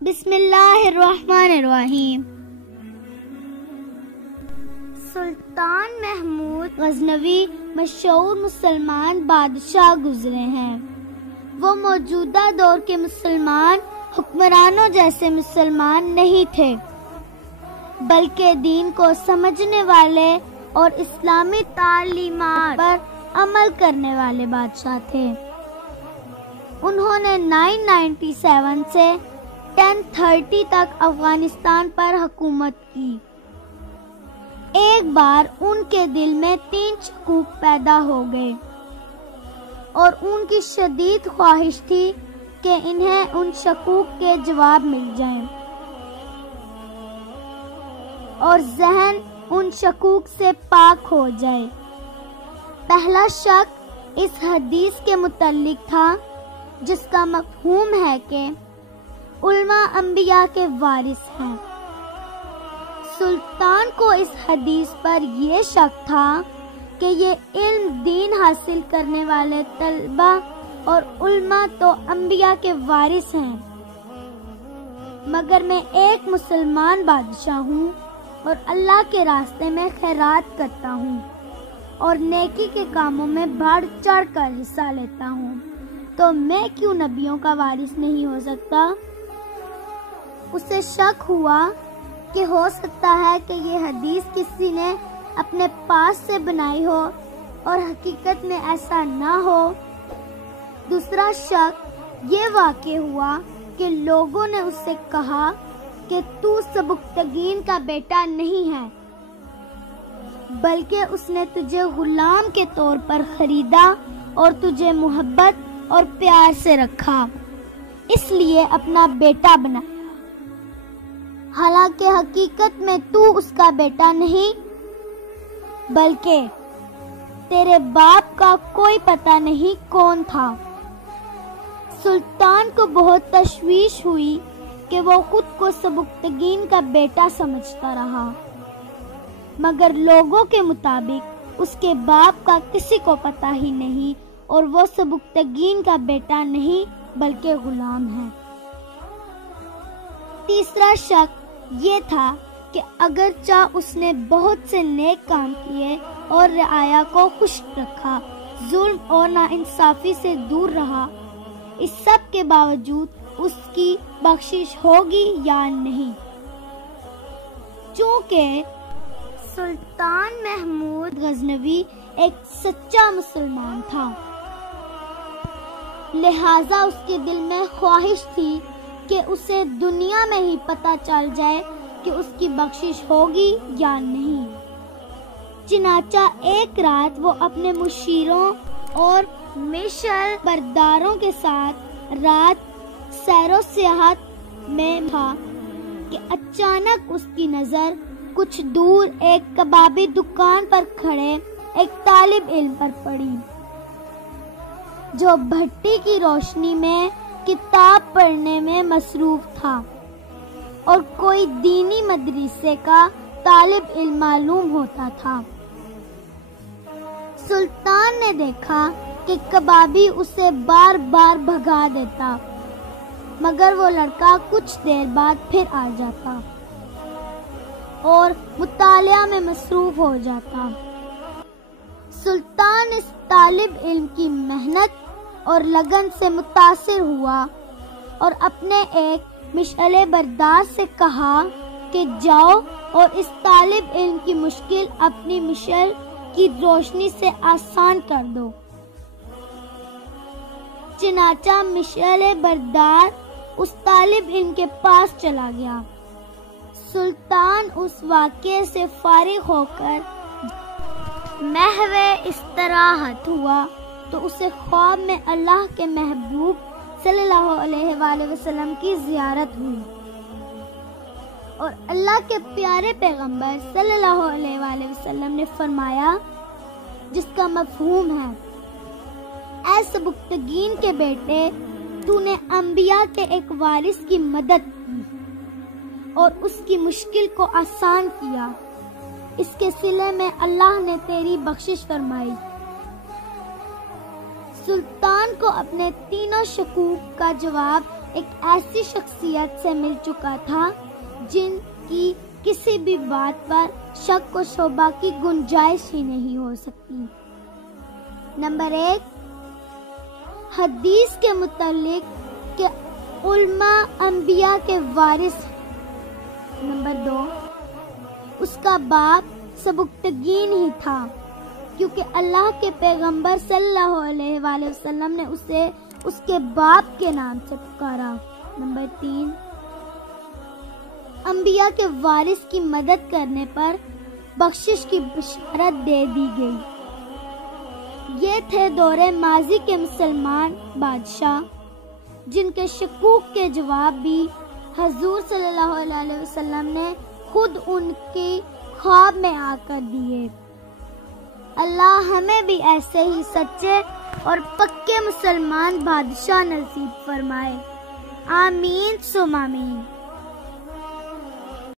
بسم اللہ الرحمن الرحیم۔ سلطان محمود غزنوی مشہور مسلمان بادشاہ گزرے ہیں۔ وہ موجودہ دور کے مسلمان حکمرانوں جیسے مسلمان نہیں تھے، بلکہ دین کو سمجھنے والے اور اسلامی تعلیمات پر عمل کرنے والے بادشاہ تھے۔ انہوں نے 997 سے 1030 تک افغانستان پر حکومت کی۔ ایک بار ان کے دل میں 3 شکوک پیدا ہو گئے اور ان کی شدید خواہش تھی کہ انہیں ان شکوک کے جواب مل جائیں اور ذہن ان شکوک سے پاک ہو جائے۔ پہلا شک اس حدیث کے متعلق تھا جس کا مفہوم ہے کہ علماء انبیاء کے وارث ہیں۔ سلطان کو اس حدیث پر یہ شک تھا کہ یہ علم دین حاصل کرنے والے طلبہ اور علماء تو انبیاء کے وارث ہیں، مگر میں ایک مسلمان بادشاہ ہوں اور اللہ کے راستے میں خیرات کرتا ہوں اور نیکی کے کاموں میں بڑھ چڑھ کر حصہ لیتا ہوں، تو میں کیوں نبیوں کا وارث نہیں ہو سکتا؟ اسے شک ہوا کہ ہو سکتا ہے کہ یہ حدیث کسی نے اپنے پاس سے بنائی ہو اور حقیقت میں ایسا نہ ہو۔ دوسرا شک یہ واقع ہوا کہ لوگوں نے اس سے کہا کہ تو سبکتگین کا بیٹا نہیں ہے، بلکہ اس نے تجھے غلام کے طور پر خریدا اور تجھے محبت اور پیار سے رکھا، اس لیے اپنا بیٹا بنایا، حالانکہ حقیقت میں تو اس کا بیٹا نہیں، بلکہ تیرے باپ کا کوئی پتہ نہیں کون تھا۔ سلطان کو بہت تشویش ہوئی کہ وہ خود کو سبکتگین کا بیٹا سمجھتا رہا، مگر لوگوں کے مطابق اس کے باپ کا کسی کو پتہ ہی نہیں اور وہ سبکتگین کا بیٹا نہیں بلکہ غلام ہے۔ تیسرا شک یہ تھا کہ اگرچہ اس نے بہت سے نیک کام کیے اور رعایا کو خوش رکھا، ظلم اور ناانصافی سے دور رہا، اس سب کے باوجود اس کی بخشش ہوگی یا نہیں۔ چونکہ سلطان محمود غزنوی ایک سچا مسلمان تھا، لہٰذا اس کے دل میں خواہش تھی کہ اسے دنیا میں ہی پتہ چل جائے کہ اس کی بخشش ہوگی یا نہیں۔ چنانچہ ایک رات وہ اپنے مشیروں اور مشل برداروں کے ساتھ رات سیر و سیاحت میں تھا کہ اچانک اس کی نظر کچھ دور ایک کبابی دکان پر کھڑے ایک طالب علم پر پڑی، جو بھٹی کی روشنی میں کتاب پڑھنے میں مصروف تھا اور کوئی دینی مدرسے کا طالب علم معلوم ہوتا تھا۔ سلطان نے دیکھا کہ کبابی اسے بار بار بھگا دیتا، مگر وہ لڑکا کچھ دیر بعد پھر آ جاتا اور مطالعہ میں مصروف ہو جاتا۔ سلطان اس طالب علم کی محنت اور لگن سے متاثر ہوا اور اپنے ایک مشعل بردار سے کہا کہ جاؤ اور اس طالب علم کی مشکل اپنی مشعل کی روشنی سے آسان کر دو۔ چنانچہ مشعل بردار اس طالب علم کے پاس چلا گیا۔ سلطان اس واقعے سے فارغ ہو کر محو استراحت ہوا تو اسے خواب میں اللہ کے محبوب صلی اللہ علیہ وآلہ وسلم کی زیارت ہوئی اور اللہ کے پیارے پیغمبر صلی اللہ علیہ وآلہ وسلم نے فرمایا، جس کا مفہوم ہے، اے سبکتگین کے بیٹے، تو نے انبیاء کے ایک وارث کی مدد کی اور اس کی مشکل کو آسان کیا، اس کے صلے میں اللہ نے تیری بخشش فرمائی۔ سلطان کو اپنے تینوں شکوک کا جواب ایک ایسی شخصیت سے مل چکا تھا جن کی کسی بھی بات پر شک و شبہ کی گنجائش ہی نہیں ہو سکتی۔ نمبر 1، حدیث کے متعلق کہ علماء انبیاء کے وارث ہیں۔ نمبر 2، اس کا باپ سبکتگین ہی تھا کیونکہ اللہ کے پیغمبر صلی اللہ علیہ وآلہ وسلم نے اسے اس کے باپ کے نام سے پکارا۔ نمبر 3، انبیاء کے وارث کی مدد کرنے پر بخشش کی بشارت دے دی گئی۔ یہ تھے دور ماضی کے مسلمان بادشاہ جن کے شکوک کے جواب بھی حضور صلی اللہ علیہ وسلم نے خود ان کی خواب میں آ کر دیے۔ اللہ ہمیں بھی ایسے ہی سچے اور پکے مسلمان بادشاہ نصیب فرمائے، آمین ثم آمین۔